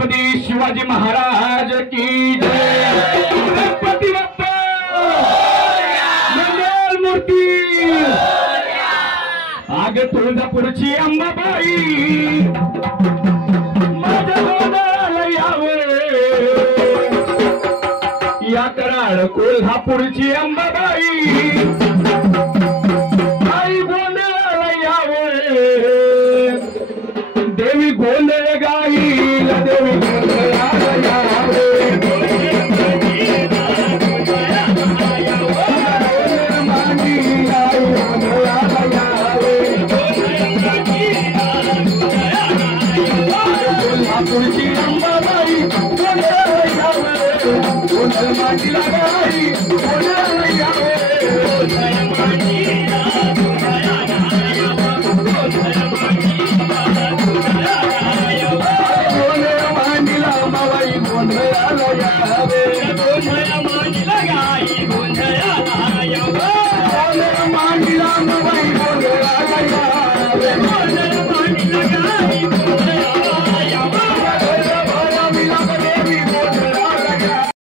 छत्रपती शिवाजी महाराज की जय। गणपती बाप्पा मंगल मूर्ती। आग तुळजापूरची अंबाबाई माझ्या गोंधळाला यावे, या कराड कोल्हापूरची अंबाबाई आई गोंधळाला यावे। देवी गोंधळ गाईल, देवी गोंधळाला यावे। कोल्हापूरची अंबाबाई गोंधळाला यावे, गोंधळ मांडीला गाई गोंधळाला यावे। मांडीला गाई गोंधळाला यावे, मांडीला अंबाबाई